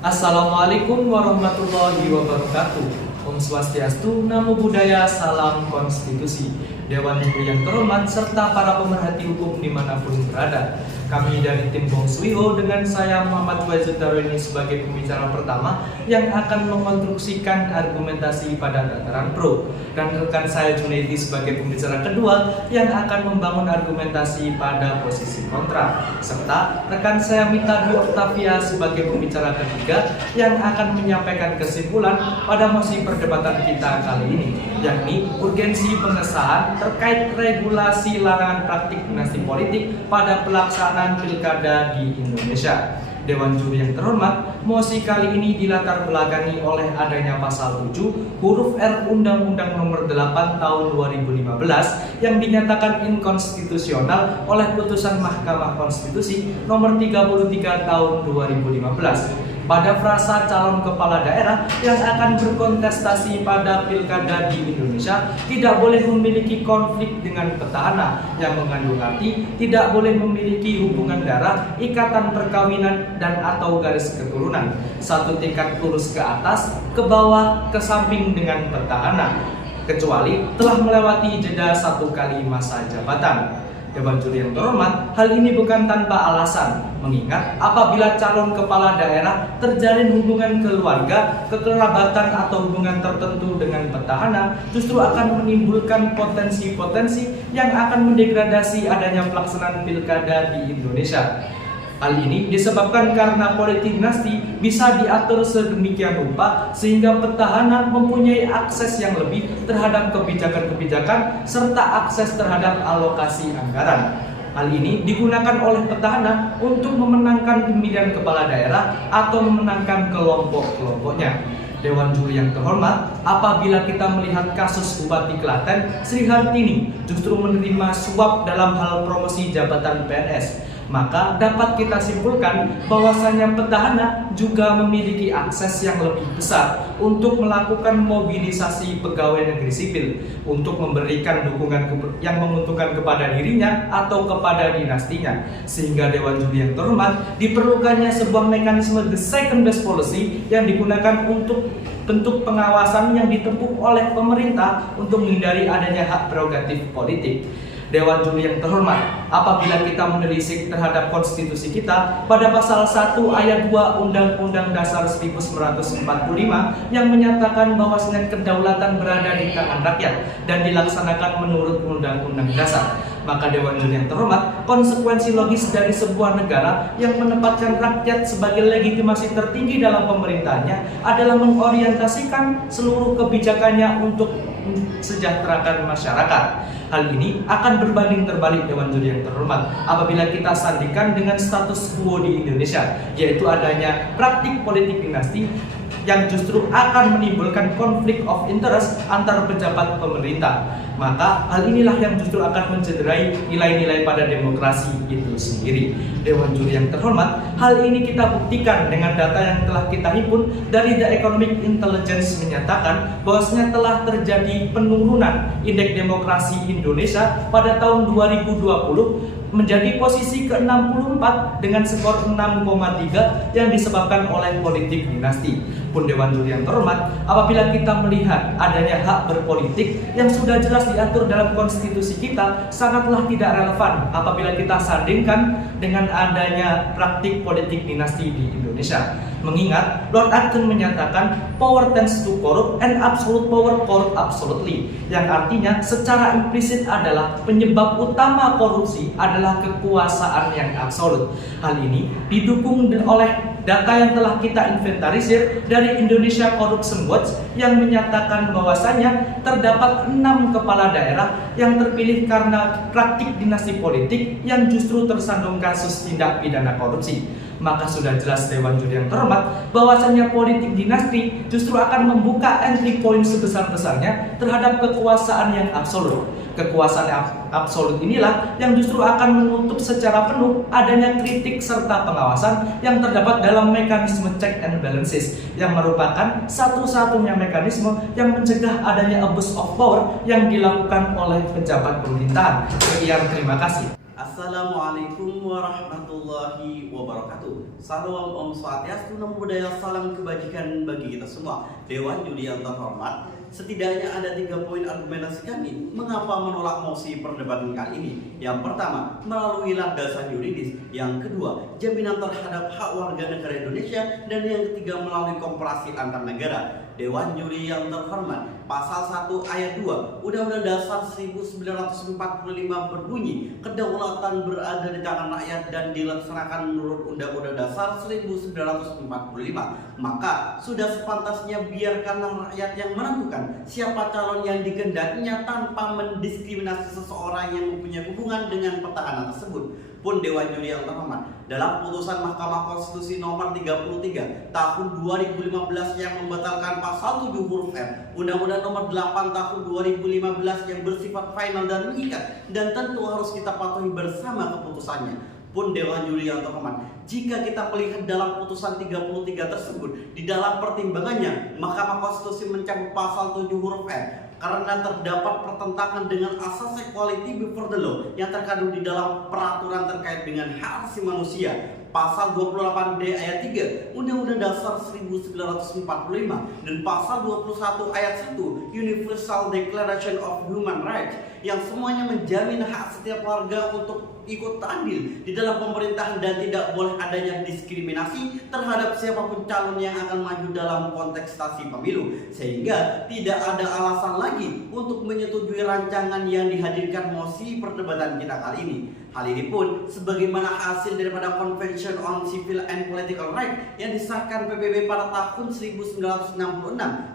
Assalamualaikum warahmatullahi wabarakatuh. Om Swastiastu, Namo Buddhaya, Salam Konstitusi. Dewan Juri yang terhormat serta para pemerhati hukum dimanapun berada, kami dari tim Bong Swiho dengan saya Muhammad Waizuddaro ini sebagai pembicara pertama yang akan mengonstruksikan argumentasi pada tataran pro, dan rekan saya Junaidi sebagai pembicara kedua yang akan membangun argumentasi pada posisi kontra, serta rekan saya Mita Dwi Octavia sebagai pembicara ketiga yang akan menyampaikan kesimpulan pada mosi perdebatan kita kali ini, yakni urgensi pengesahan terkait regulasi larangan praktik dinasti politik pada pelaksanaan pilkada di Indonesia. Dewan Juri yang terhormat, mosi kali ini dilatar belakangi oleh adanya pasal 7 huruf R Undang-Undang Nomor 8 Tahun 2015 yang dinyatakan inkonstitusional oleh putusan Mahkamah Konstitusi Nomor 33 Tahun 2015 pada frasa calon kepala daerah yang akan berkontestasi pada pilkada di Indonesia tidak boleh memiliki konflik dengan petahana, yang mengandung arti tidak boleh memiliki hubungan darah, ikatan perkawinan dan atau garis keturunan satu tingkat lurus ke atas, ke bawah, ke samping dengan petahana, kecuali telah melewati jeda 1 kali masa jabatan. Dewan Juri yang terhormat, hal ini bukan tanpa alasan, mengingat apabila calon kepala daerah terjalin hubungan keluarga, kekerabatan atau hubungan tertentu dengan petahana, justru akan menimbulkan potensi-potensi yang akan mendegradasi adanya pelaksanaan pilkada di Indonesia. Hal ini disebabkan karena politik dinasti bisa diatur sedemikian rupa sehingga petahana mempunyai akses yang lebih terhadap kebijakan-kebijakan serta akses terhadap alokasi anggaran. Hal ini digunakan oleh petahana untuk memenangkan pemilihan kepala daerah atau memenangkan kelompok-kelompoknya. Dewan Juri yang terhormat, apabila kita melihat kasus Bupati Klaten Sri Hartini justru menerima suap dalam hal promosi jabatan PNS, maka dapat kita simpulkan bahwasanya petahana juga memiliki akses yang lebih besar untuk melakukan mobilisasi pegawai negeri sipil untuk memberikan dukungan yang menguntungkan kepada dirinya atau kepada dinastinya, sehingga Dewan Juri yang terhormat diperlukannya sebuah mekanisme the second best policy yang digunakan untuk bentuk pengawasan yang ditempuh oleh pemerintah untuk menghindari adanya hak prerogatif politik. Dewan Juri yang terhormat, apabila kita menelisik terhadap konstitusi kita pada pasal 1 ayat 2 Undang-Undang Dasar 1945 yang menyatakan bahwasanya kedaulatan berada di tangan rakyat dan dilaksanakan menurut Undang-Undang Dasar, maka Dewan Juri yang terhormat, konsekuensi logis dari sebuah negara yang menempatkan rakyat sebagai legitimasi tertinggi dalam pemerintahnya adalah mengorientasikan seluruh kebijakannya untuk mensejahterakan masyarakat. Hal ini akan berbanding terbalik Dewan Juri yang terhormat apabila kita sandingkan dengan status quo di Indonesia, yaitu adanya praktik politik dinasti yang justru akan menimbulkan konflik of interest antar pejabat pemerintah. Maka hal inilah yang justru akan mencederai nilai-nilai pada demokrasi itu sendiri. Dewan Juri yang terhormat, hal ini kita buktikan dengan data yang telah kita himpun dari The Economic Intelligence menyatakan bahwasanya telah terjadi penurunan indeks demokrasi Indonesia pada tahun 2020 menjadi posisi ke-64 dengan skor 6,3 yang disebabkan oleh politik dinasti. Pun Dewan Juri yang terhormat, apabila kita melihat adanya hak berpolitik yang sudah jelas diatur dalam konstitusi kita, sangatlah tidak relevan apabila kita sandingkan dengan adanya praktik politik dinasti di Indonesia. Mengingat Lord Acton menyatakan power tends to corrupt and absolute power corrupt absolutely, yang artinya secara implisit adalah penyebab utama korupsi adalah kekuasaan yang absolut. Hal ini didukung oleh data yang telah kita inventarisir dari Indonesia Corruption Watch yang menyatakan bahwasanya terdapat 6 kepala daerah yang terpilih karena praktik dinasti politik yang justru tersandung kasus tindak pidana korupsi. Maka sudah jelas Dewan Juri yang terhormat bahwasanya politik dinasti justru akan membuka entry point sebesar-besarnya terhadap kekuasaan yang absolut. Kekuasaan absolut inilah yang justru akan menutup secara penuh adanya kritik serta pengawasan yang terdapat dalam mekanisme check and balances, yang merupakan satu-satunya mekanisme yang mencegah adanya abuse of power yang dilakukan oleh pejabat pemerintahan. Sekian, terima kasih. Assalamualaikum warahmatullahi wabarakatuh. Salam Om Swastiastu, Namo Buddhaya, salam kebajikan bagi kita semua. Dewan Juri yang terhormat, setidaknya ada 3 poin argumentasi kami mengapa menolak mosi perdebatan kali ini. Yang pertama, melalui landasan yuridis. Yang kedua, jaminan terhadap hak warga negara Indonesia. Dan yang ketiga, melalui komparasi antar negara. Dewan Juri yang terhormat, Pasal 1 ayat 2 Undang-Undang Dasar 1945 berbunyi, kedaulatan berada di tangan rakyat dan dilaksanakan menurut Undang-Undang Dasar 1945. Maka sudah sepantasnya biarkanlah rakyat yang menentukan siapa calon yang dikehendakinya tanpa mendiskriminasi seseorang yang mempunyai hubungan dengan petahana tersebut. Pun Dewan Juri yang terhormat, dalam putusan Mahkamah Konstitusi nomor 33 tahun 2015 yang membatalkan pasal 7 huruf F Undang-Undang nomor 8 tahun 2015 yang bersifat final dan mengikat, dan tentu harus kita patuhi bersama keputusannya. Pun Dewan Juri yang terhormat, jika kita melihat dalam putusan 33 tersebut, di dalam pertimbangannya Mahkamah Konstitusi mencabut pasal 7 huruf F karena terdapat pertentangan dengan asas equality before the law yang terkandung di dalam peraturan terkait dengan hak asasi manusia. Pasal 28D ayat 3 Undang-Undang Dasar 1945 dan pasal 21 ayat 1 Universal Declaration of Human Rights yang semuanya menjamin hak setiap warga untuk ikut andil di dalam pemerintahan dan tidak boleh adanya diskriminasi terhadap siapapun calon yang akan maju dalam kontestasi pemilu, sehingga tidak ada alasan lagi untuk menyetujui rancangan yang dihadirkan mosi perdebatan kita kali ini. Hal ini pun sebagaimana hasil daripada Convention on Civil and Political Rights yang disahkan PBB pada tahun 1966,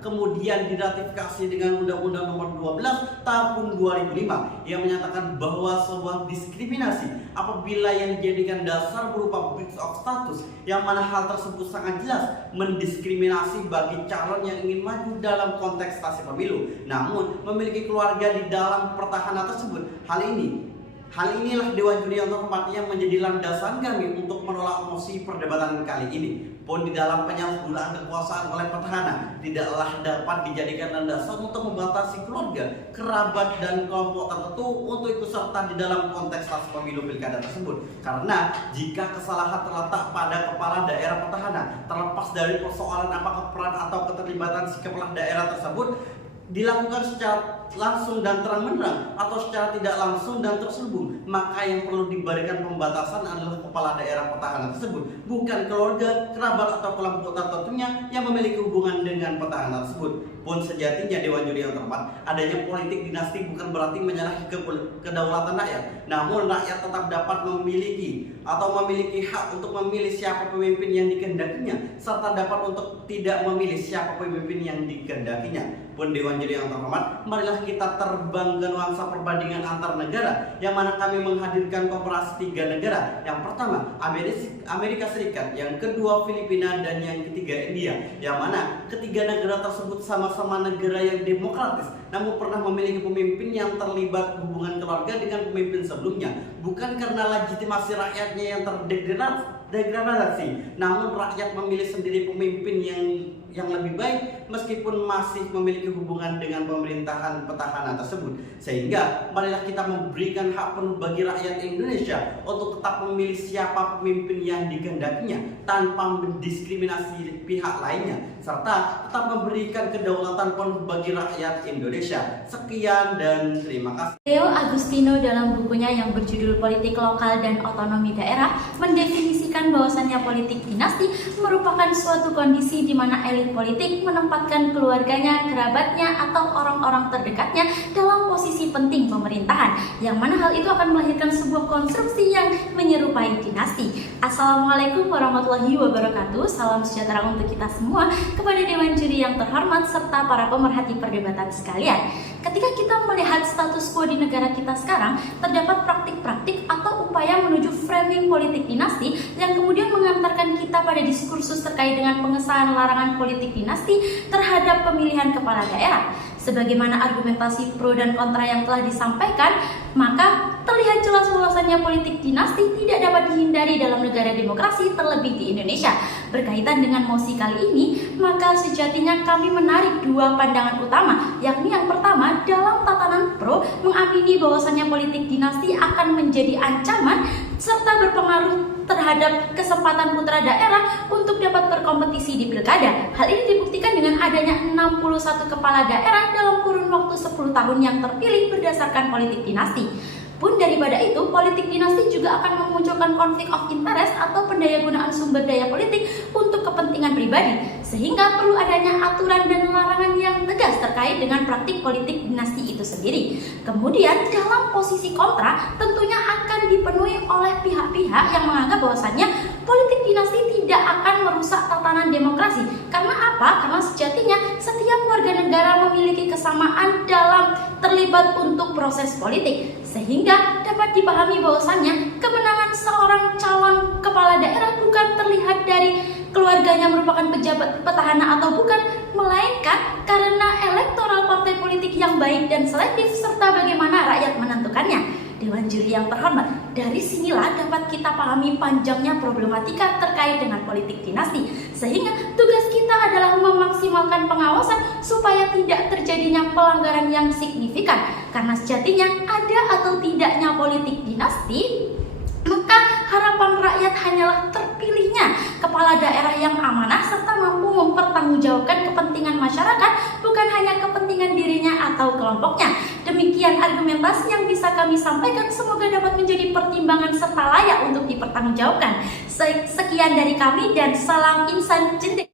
kemudian diratifikasi dengan Undang-Undang nomor 12 tahun 2005 yang menyatakan bahwa sebuah diskriminasi apabila yang dijadikan dasar berupa breach of status, yang mana hal tersebut sangat jelas mendiskriminasi bagi calon yang ingin maju dalam kontestasi pemilu namun memiliki keluarga di dalam pertahanan tersebut. Hal inilah Dewan Juri yang terhormat yang menjadi landasan kami untuk menolak mosi perdebatan kali ini. Pun di dalam penyalahgunaan kekuasaan oleh petahana tidaklah dapat dijadikan landasan untuk membatasi keluarga, kerabat, dan kelompok tertentu untuk ikut serta di dalam kontestasi pemilu pilkada tersebut. Karena jika kesalahan terletak pada kepala daerah petahana, terlepas dari persoalan apakah peran atau keterlibatan si kepala daerah tersebut dilakukan secara langsung dan terang-menerang atau secara tidak langsung dan terselubung, maka yang perlu diberikan pembatasan adalah kepala daerah petahana tersebut, bukan keluarga, kerabat, atau kelompok tertentunya yang memiliki hubungan dengan petahana tersebut. Pun sejatinya Dewan Juri yang terhormat, adanya politik dinasti bukan berarti menyalahi kedaulatan rakyat, namun rakyat tetap dapat memiliki hak untuk memilih siapa pemimpin yang dikehendakinya, serta dapat untuk tidak memilih siapa pemimpin yang dikehendakinya. Pun Dewan Juri yang terhormat, marilah kita terbang ke nuansa perbandingan antar negara, yang mana kami menghadirkan komparasi 3 negara. Yang pertama Amerika Serikat, yang kedua Filipina, dan yang ketiga India, yang mana ketiga negara tersebut sama-sama negara yang demokratis namun pernah memiliki pemimpin yang terlibat hubungan keluarga dengan pemimpin sebelumnya, bukan karena legitimasi rakyatnya yang terdegradasi, namun rakyat memilih sendiri pemimpin yang lebih baik meskipun masih memiliki hubungan dengan pemerintahan petahana tersebut. Sehingga marilah kita memberikan hak penuh bagi rakyat Indonesia untuk tetap memilih siapa pemimpin yang dikehendakinya tanpa mendiskriminasi pihak lainnya, serta tetap memberikan kedaulatan penuh bagi rakyat Indonesia. Sekian dan terima kasih. Theo Agustino dalam bukunya yang berjudul Politik Lokal dan Otonomi Daerah mendefinisikan bahwasannya politik dinasti merupakan suatu kondisi di mana elit politik menempatkan keluarganya, kerabatnya, atau orang-orang terdekatnya dalam posisi penting pemerintahan, yang mana hal itu akan melahirkan sebuah konstruksi yang menyerupai dinasti. Assalamualaikum warahmatullahi wabarakatuh. Salam sejahtera untuk kita semua, kepada Dewan Juri yang terhormat serta para pemerhati perdebatan sekalian. Ketika kita melihat status quo di negara kita sekarang, terdapat praktik-praktik atau upaya menuju framing politik dinasti yang kemudian mengantarkan kita pada diskursus terkait dengan pengesahan larangan politik dinasti terhadap pemilihan kepala daerah. Sebagaimana argumentasi pro dan kontra yang telah disampaikan, maka terlihat jelas bahwasannya politik dinasti tidak dapat dihindari dalam negara demokrasi, terlebih di Indonesia. Berkaitan dengan mosi kali ini, maka sejatinya kami menarik 2 pandangan utama, yakni yang pertama, dalam tatanan pro mengamini bahwasannya politik dinasti akan menjadi ancaman serta berpengaruh terhadap kesempatan putra daerah untuk dapat berkompetisi di pilkada. Hal ini dibuktikan dengan adanya 61 kepala daerah dalam kurun waktu 10 tahun yang terpilih berdasarkan politik dinasti. Pun daripada itu, politik dinasti juga akan memunculkan konflik of interest atau pendayagunaan sumber daya politik untuk kepentingan pribadi, sehingga perlu adanya aturan dan larangan yang tegas terkait dengan praktik politik dinasti itu sendiri. Kemudian dalam posisi kontra tentunya akan dipenuhi oleh pihak-pihak yang menganggap bahwasannya politik dinasti tidak akan merusak tatanan demokrasi. Karena apa? Karena sejatinya setiap warga negara memiliki kesamaan dalam terlibat untuk proses politik, sehingga dapat dipahami bahwasannya kemenangan seorang calon kepala daerah bukan terlihat dari keluarganya merupakan pejabat petahana atau bukan, melainkan karena elektoral partai politik yang baik dan selektif serta bagaimana rakyat menentukannya. Dewan juri yang terhormat, dari sinilah dapat kita pahami panjangnya problematika terkait dengan politik dinasti, sehingga tugas kita adalah memaksimalkan pengawasan supaya tidak terjadinya pelanggaran yang signifikan. Karena sejatinya ada atau tidaknya politik dinasti, maka harapan rakyat hanyalah terpilihnya kepala daerah yang amanah serta mampu mempertanggungjawabkan kepentingan masyarakat, bukan hanya kepentingan dirinya atau kelompoknya. Demikian argumentasi yang bisa kami sampaikan, semoga dapat menjadi pertimbangan serta layak untuk dipertanggungjawabkan. Sekian dari kami dan salam insan jendek.